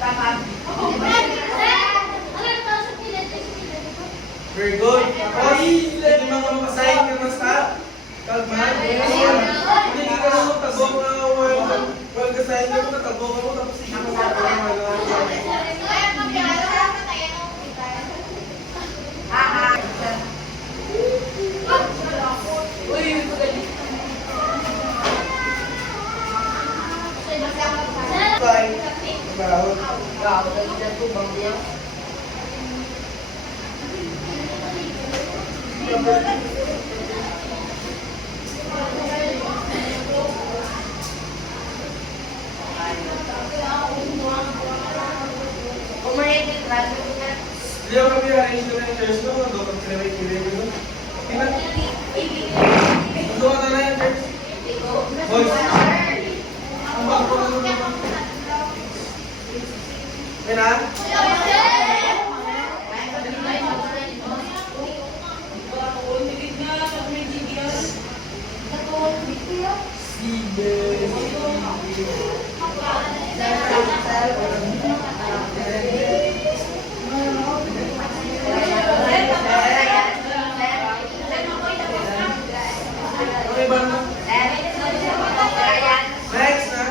Very good. Oy, hindi mga makasayin ka na sa kalman. Hindi ka na magtagong na well kasayin ka mo, natagong mo, tapos hindi mo Dia kami arrange na yung chairs ko, doon kami kinaway-kinaway ko. Tingnan. Doon ka na yung chairs. Boys. Ang bago na naman. Kaya na? Next na.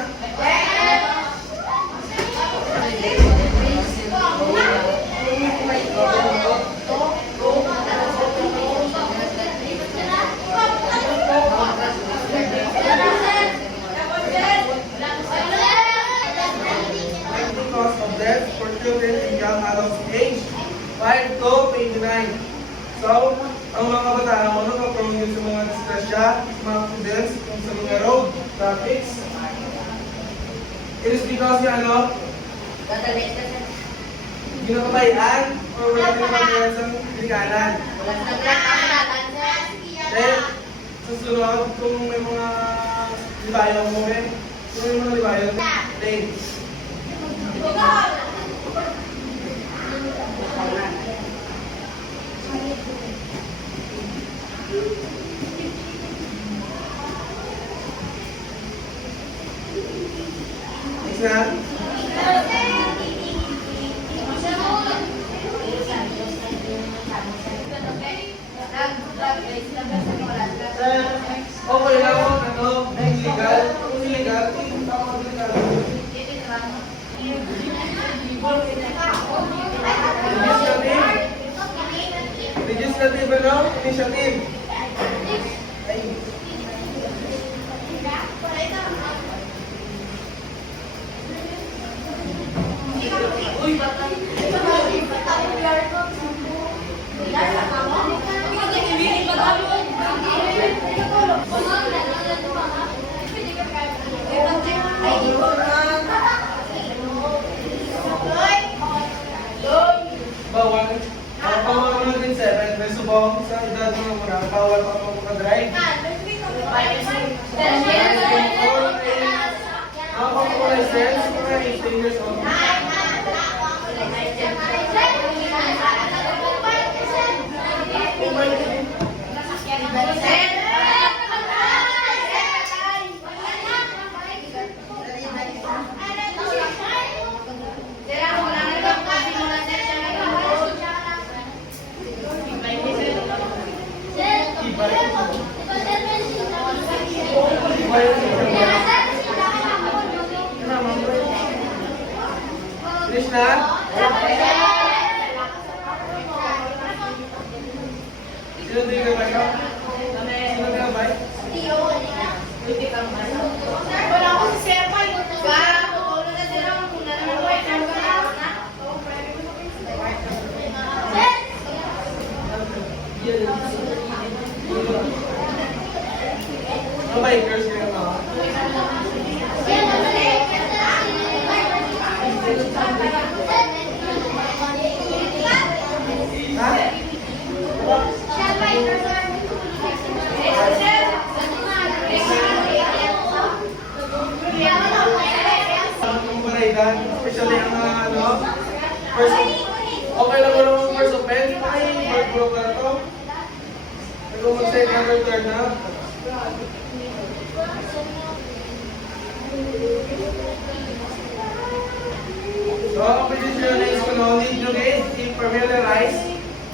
Cause of death for children and young adults age 5 to 29. So, ang mga kabataan mo nakaprone yun sa mga disgrasya, sa mga accidents, kung sa mga road, traffics. It is because yung ano, ginapatayan o wala pinapatayan sa pinikanan. Then, susunod, kung may mga libayan mo kung may mga libayan mo, then, next na. Okay lang ako, illegal. Kung illegal, tawag illegal. Legislative, ano? Initiative. Ay. Uy, bakit? Bawal. Bawal mo din 7. May subong sa edad mo muna. Bawal pa mo makadrive. Ang pag-license, mga 18 years old. Finish na? Sino din ka ba ikaw? Sino din ka ba? Wala ako si Serpa. Tutulong na sila. Muna na buhay. Ano ba yung girls kayo na? Especially ang ano, first, okay lang mo naman first offense, ay, mag-grow ka na to. Kung mag-second or third na. So, So, ang pedestrian lanes ko no, need nyo guys, i-familiarize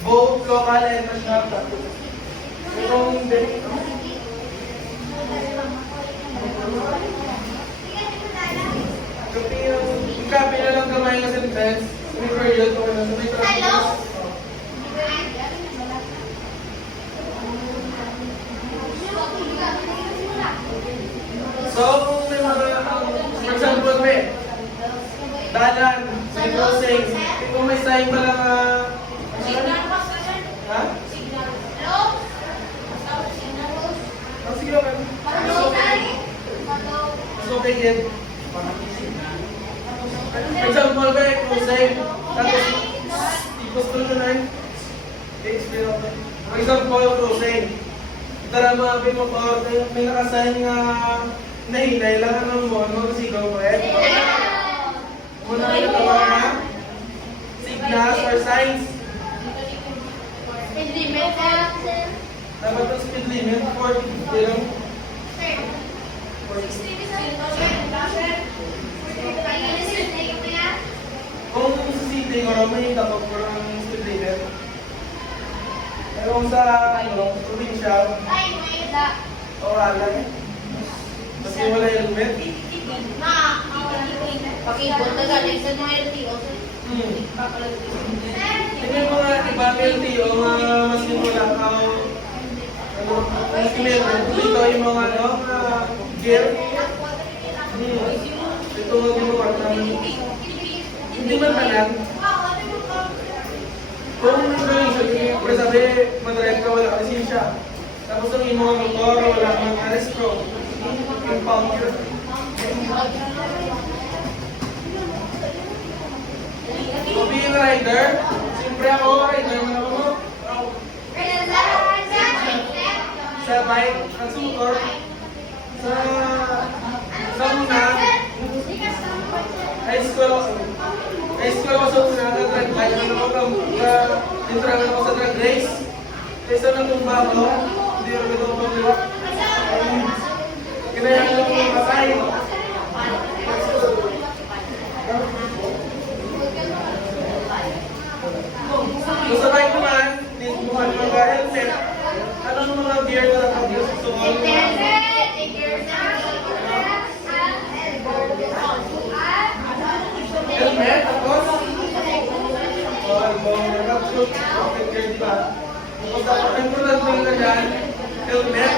both local and national practices. Itong hindi, copy na lang kamay na sentence, may period ko na sa may practice. So, kung may mga, for example, may dalan, may crossing, kung may sign pa lang, ha? Oh, sige, okay. Mas okay din. For example, may crossing, tapos, tipos ko na yun. Okay, for example, crossing. Tara mga pinapawag na may nakasign nga nahinay lang ang mo, ano kasi ikaw ko eh. Muna kayo tawag na signals or signs. Speed limit. Dapat ang speed limit, 40 lang. Kung sa city ko may dapat ko ng speed limit. Pero kung sa provincial, oralan eh. Kasi wala yung limit. Pakibot na galing sa mga LTO. Tingnan mo nga, iba LTO, mas simula ang mas meron. Dito yung mga gear. Ito nga ginawa namin. Hindi man tanan. Kung may for sabi, madrive ka, wala ka lisensya. Tapos ang imo ang motor, wala kang arestro. Impound yun. So, being a rider, siyempre ako, rider mo ako. Sa bike, at sa motor, sa una, high school ako sa una, nag-drag bike, nag-drag ako sa drag race. Kaysa nang tumba ako, hindi ako ito pag-liwa. Kinayahan ako ng kasay. Kung sa bike naman, hindi mo mag-helmet. Anong mga gear na dapat susuot? Helmet, tapos? Nag-shoot, gear diba? Tapos dapat ang tulad mo na dyan, helmet.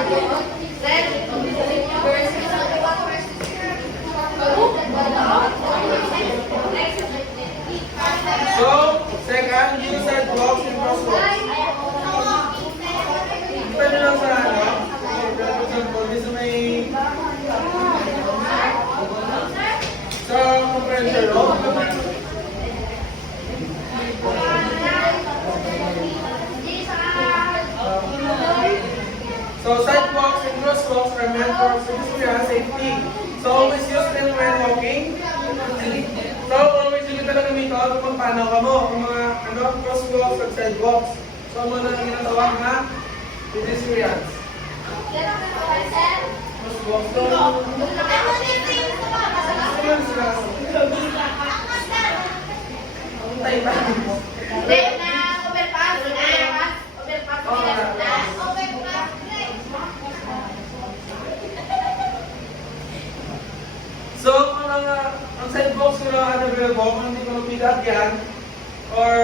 So, second, use sidewalks and crosswalks. Pwede lang sa ano, for example, sa may sa comprehension law. So sidewalks and crosswalks are meant for pedestrian safety. So always use them when walking. So always use ka lang gamito kung paano ka mo, kung mga crosswalks at sidewalks. So mo na ginatawag na pedestrians. Crosswalks. So, yun sila. Ang tayo ba? So, kung ang sidewalks ko na available, kung hindi ko napigat yan, or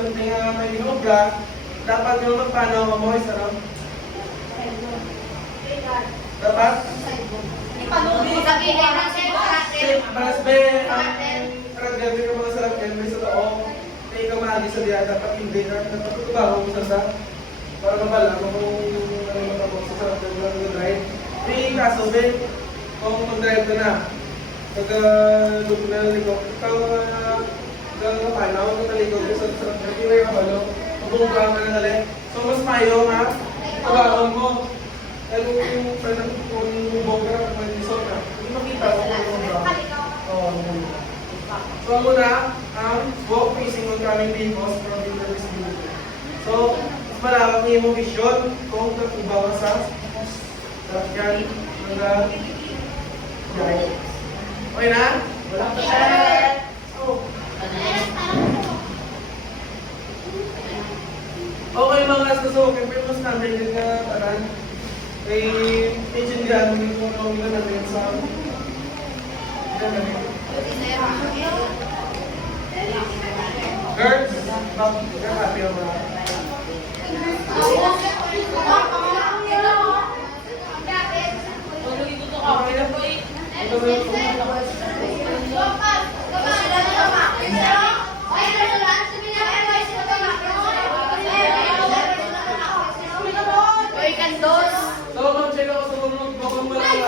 something na may ginobra, dapat yung magpano mo is ano? Dapat? Para sabi, ang karagdabi ng mga sarap yan, may sa tao, may kamali sa diya, dapat hindi na, dapat tutubaho mo sa para mabala mo kung ano yung matapos sa sarap yan, mga drive. May kaso, kung mag-drive ka na, pag-look na nalikot, ikaw panaw na nalikot sa sarap yan, hindi may kabalo, mabungka ka na nalit. So, mas mayo nga, tabaon mo. Dahil kung bumongga ka, may lisot na, hindi makita ko kung bumongga. So, muna, ang walk facing oncoming vehicles from the visibility. So, mas malawak niyo yung vision kung nagtubawa sa sakyan hanggang dahil. Okay na? Wala pa siya. Okay mga susukin, pero mas namin din nga parang kay agent gano'n yung mga umilan natin sa girls, bakit happy ako na? So, mag-check ako sa mga bakang malaki.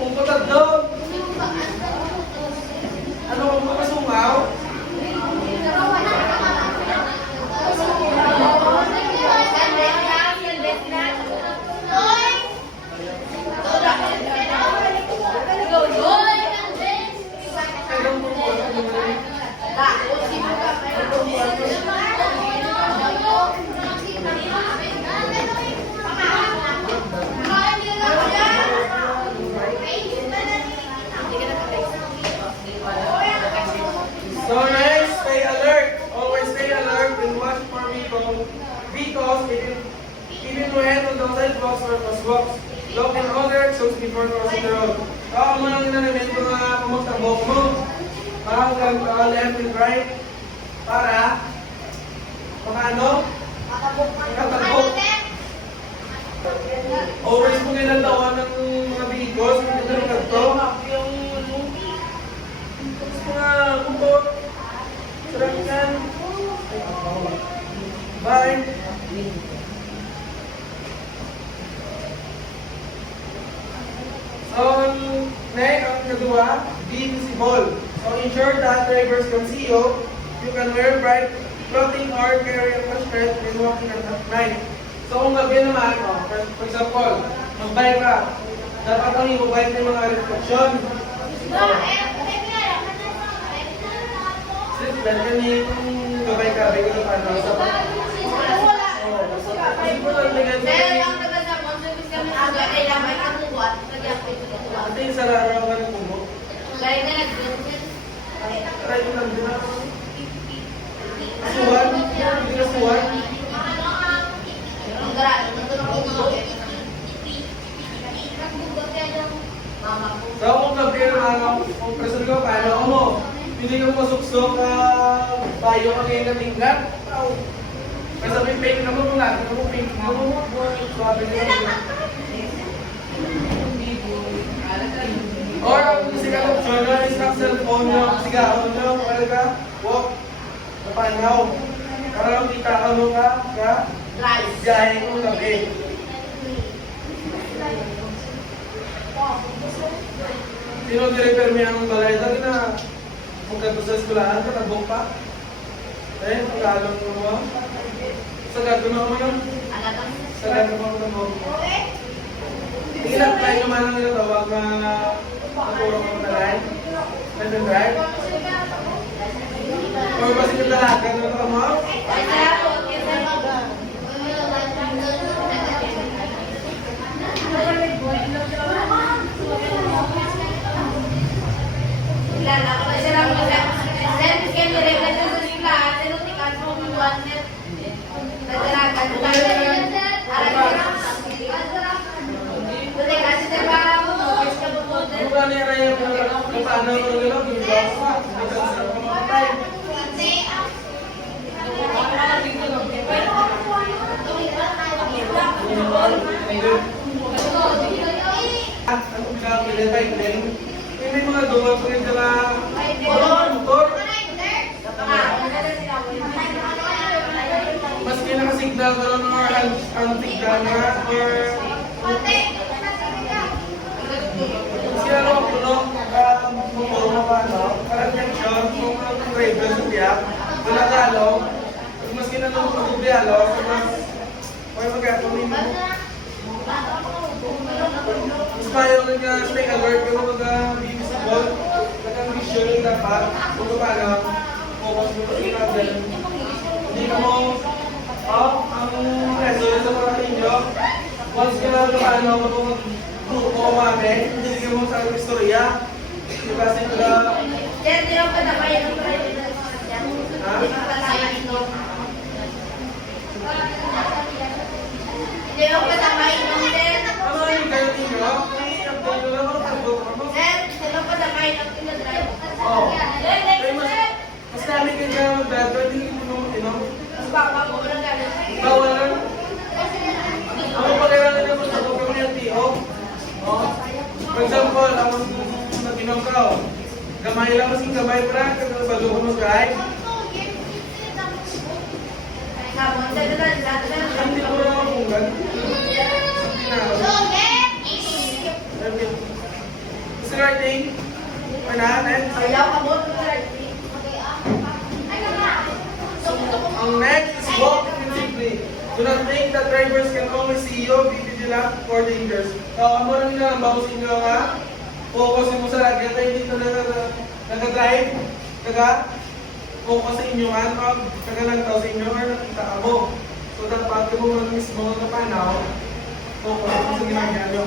Kung patad doon, ano kung makasungaw? So next, stay alert. Always stay alert and watch for vehicles even when on the sidewalks or crosswalks. Look in all directions before crossing the road. Ako mo lang namin kung pumuntabok mo. Hanggang left and right para makaano? Makatabok. Always kung ilang taon ng mga vehicles, kung ito ng ganito, yung mga bukot, sarakan, bye. So, next, ang kedua, be visible. So, ensure that drivers can see you. You can wear bright clothing or carry a flashlight when walking at night. So, kung gabi naman, for example, mag-bike ka, dapat ang i-bike ng mga reflection. Street light, ganyan kung gabay ka, bigay ka paano. Kasi po lang bigyan sa ito yung sararaw ka ng kubo. Try ko lang din ako. Kasuhan? Hindi kasuhan? So kung gabi naman kung present ko, paano mo? Hindi ko masuksok bayo ka ngayon na tingkat. Kasi may fake na mo natin, kung fake na mo, sabi nila. Or kung siya ka option na isang cellphone nyo, sigaw nyo, ano ka, walk, napanaw. Para lang kita ka mo ka, biyahe ko gabi. Sino di-repair mo yung balay? Dali na, magkato sa eskulahan, katabok pa. Eh, pagkalong mo mo. Sagad ko na mo yun. Sagad ko na mo. Hindi lang tayo naman ang nilatawag na natulong mo na line. Nandun drive. Or ba siya talaga na nakama? Bukan yang raya paano ko gano'n, yung box pa. Hindi ka sa kamatay. Anong pinapilitay din? May mga duwag ko rin na motor. Maski nakasignal ka lang mga antignal na or sila lang puno motor mo pa, no? Parang yung short, kung ang driver sa biyak, wala talo, maski na nung mag-bialo, or magkakamin mo. Mas mayo rin nga stay alert, pero mag-bibis ako. example, nag-ambition yung dapat, kung paano, focus mo sa travel. Hindi ka mo, ang preso sa mga inyo, once ka na paano, grupo umamit, hindi ka mo sa istorya. Diba sila, Yan, di ako patabayan ng private na ha? Hindi ako patabayan ng sir. Ano yung ganyan ninyo? Update nyo lang ako, tagbo ka mo. Sir, hindi ako patabayan ng pinadrive. Oo. Kaya mas namin kanya mag-drive, hindi mo nung, Mas baka ko lang gano'n. bawal lang. Ako pag-iwanan niya mo sa kung kami yung TO. For example, ako nag-inom ka, gamay lang masing gamay pra, kasi bago ko mag-drive. Sabon, sir, Hindi ko lang ako kung starting, next. Ayaw ka mo, sir. Ang next is walk effectively. Do not think that drivers can only see you, be vigilant for dangers. So, amo lang nila ang bawsin nyo nga. Focus mo sa lagi. Kaya hindi na nag-drive. Kaga, focus sa inyo nga. Kaga nagtaw sa inyo or nakita ka mo. So, dapat yung mga mismo na panaw, focus mo sa ginagawa nyo.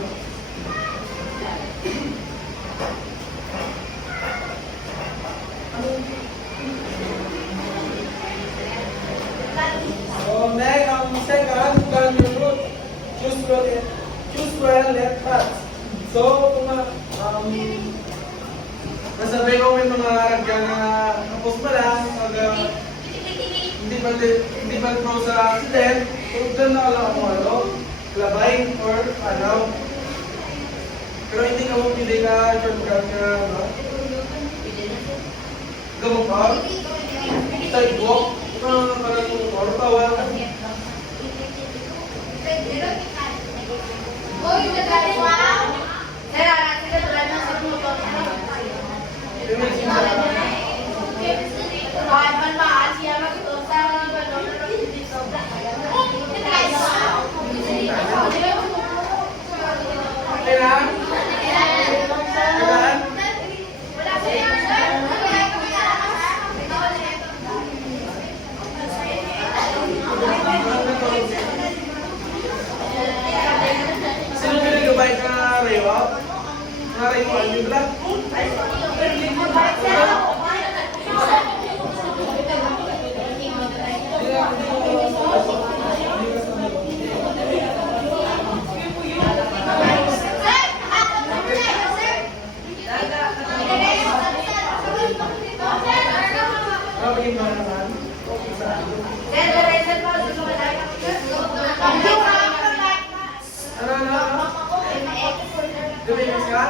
So, next, ang second, plan your route. Choose well, left paths. So, kung nasabay ko may mga ragyan na tapos pa lang, hindi ba pro sa accident, kung dyan na alam mo ano, labay or ano. Pero hindi ka mo pili ka, shortcut ka, ano. Gamot pa, sidewalk, parang motor, bawal. Sir, natin ka tulad ng sa motor. Bakit man maas siya magtuto sa gano'n na hindi sobra. Kailan? Kailan? Sino pinagabay ka na rewa? Na rewa, yung black? Kapagin mo naman. Sir, reset mo sa mga Ano? Dumilis ka?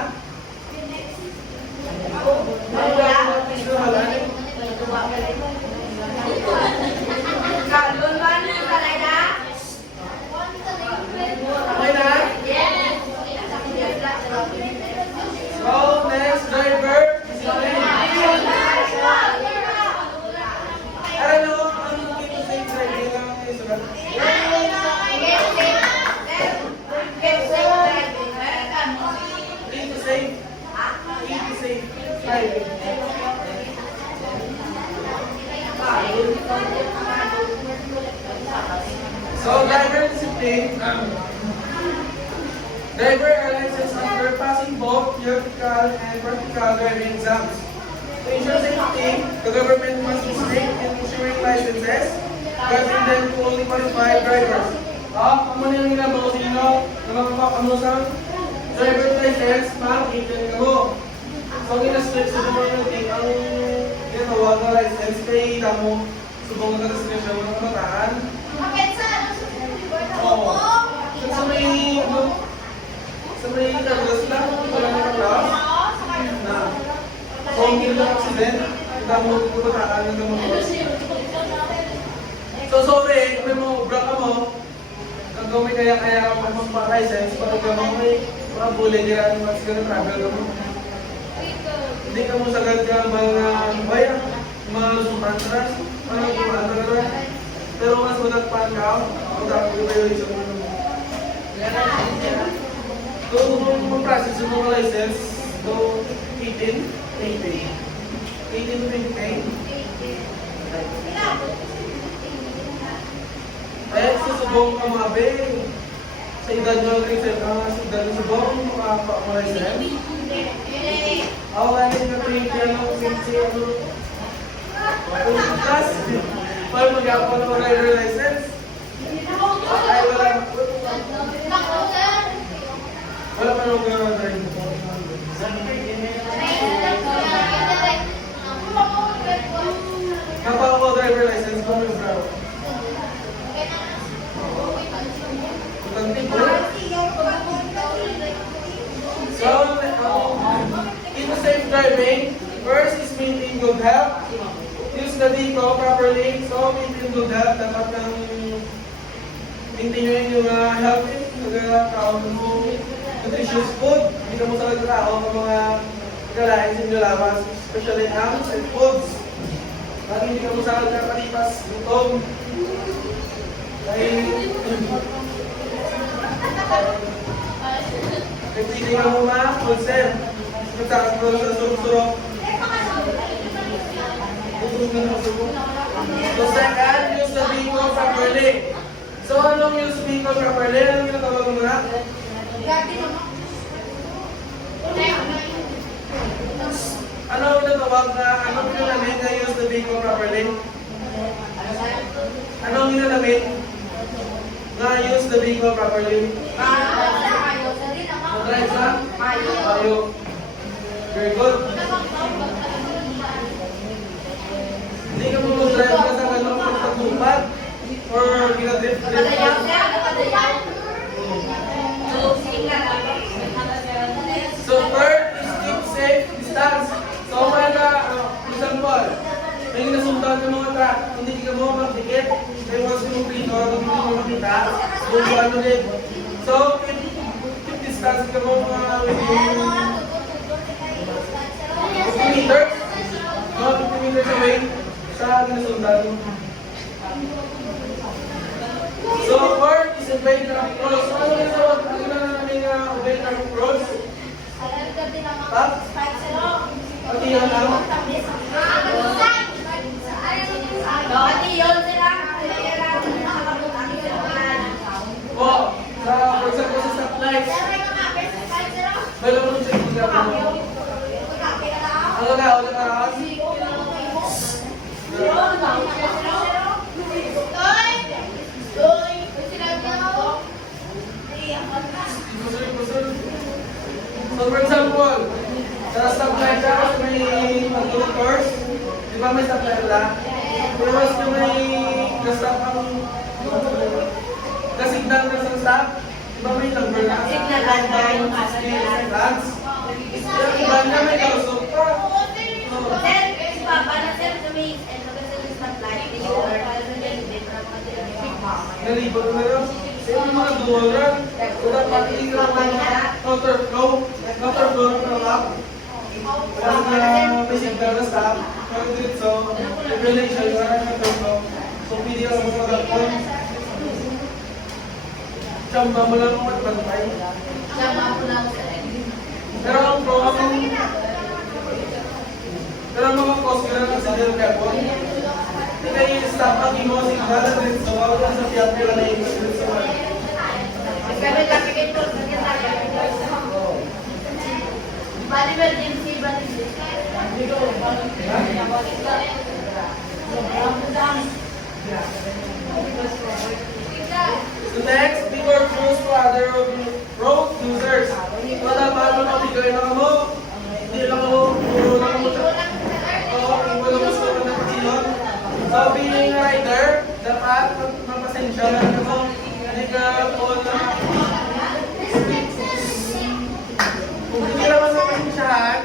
Kalon ba niyo talaga? Okay na? So, next driver. Ano ang dito sa driving lang yung sulat? Dito safe. Dito safe. Driving. So, driver discipline. Driver license after passing both theoretical and practical driving exams. To ensure safety, the government must be strict in issuing licenses, granting them to only qualified drivers. Amo na yung ginagawa sino na magpapakamo sa driver's license, ma'am-itin ka mo. So, ina-strict sa government ang ginagawa na license, kaya ina mo subong na discretion mo ng kabataan. Oo. Sa may naglas lang, wala na class, na kung hindi na accident, kita mo kabataan ng gamot. So, sorry, kung may mga obra ka mo, kung may kaya-kaya ka magpa-license, pag ka may mga bully, nila yung mga siguro travel ka mo. Hindi ka mo sagad ka mga bayan, mga sumatras, mga kumatras. Pero mas matagpan ka, matagpan ka yung isang ano mo. So, kung mag-process yung mga license, so, 18 18? 18. 18 to 20. Eh, susubong ka mga be. Sa edad nyo rin sa edad nyo subong, makapamulay sila. Ako galing na 20, ano, 50, ano. Plus, paano mag-apon ng driver license? Ay, wala. Wala pa nung gano'n driver. Kapag ako driver license, kung yung bro. So, in safe driving, first is maintain good health. Use the vehicle properly. So, maintain good health. Dapat nang maintain yung healthy, nagkakaon mo nutritious food. Hindi ka mo sa nagkakaon ng mga kalahin sa inyo lawas, especially hams and foods. Lagi hindi ka mo sa nagkakalipas, gutom. Dahil, hindi ka mo ma-food sir. Nagkakaroon sa surok-surok. So second, use the vehicle properly. So anong use vehicle properly? Anong ginatawag mo na? Anong ginatawag na, anong ginalamin na use the vehicle properly? Anong ginalamin na use the vehicle properly? Drive sa? Mayo. Very good. Hindi ka mo mag-drive ka sa ganong pagtagumpat or ginadrift. So third is keep safe distance. So example, may nasundan ka mga truck, hindi ka mo mag-dikit, may mga sinumplito, hindi mo makita, bubuan ulit. So keep distance ka mo mga within 50 meters. No, 50 meters away sa nasundan mo. So fourth is obey traffic rules. So ano na namin obey traffic rules? Stop. Pati yan lang. Oh, for example sa stoplight. Dala mo siya kung gano'n mo. Ano na, ulit na ras? So for example, sa stoplight ka, may mag-road course, di ba may stoplight lang? Pero mas kung may na-stop ang na-signal na sa stop, di ba may number na? Signal lang na yung seconds. Iba na may kausok pa. Nalibot na rin. Sa mga duwalan, dapat ilang na counterflow na lang. Kasi na may signal na stop, pero dito, regulation, yung counterflow. So, pili ka mo sa dalpon. Tsamba mo lang ang matbantay. Pero ang problem, pero ang mga cause ka na sa signal carbon, hindi kayo stop ang imo signal at dito, wala lang sa fiat nila na imo sa mga. So next, before rules to other road users. Wala pa naman ang bigay na mo. Hindi lang mo, puro lang mo. Oo, wala mo sa mga nakakilot. So being a rider, dapat mapasensya lang mo. Hindi ka po na. Kung hindi naman mapasensyahan,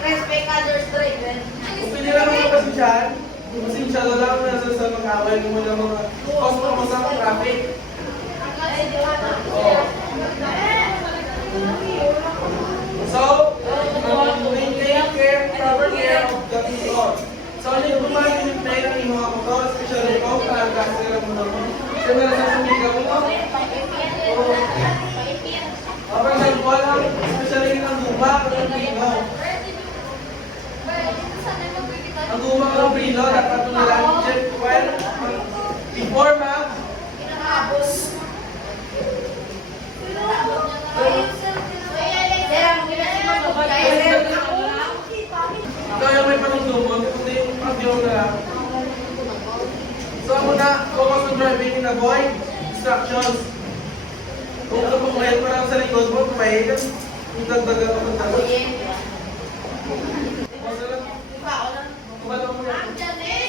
Respect others driver. kung hindi naman mapasensyahan, pasensya na lang na sa mag-away mo ng mga cost mo sa traffic. So, maintain proper care of the motor. So, ano yung maintain ang mga motor, especially kung talaga sila mo naman. Kasi meron sa sumigaw mo. For example, especially ang lupa, ang pino. Number 18, avoid distractions. Kung kapag pa lang sa likod mo, kumain ka. Kung dagdagan ka pagdagot. Kuyin. Masarap. Ikaw na. Kumain mo yan. Ang dyan eh.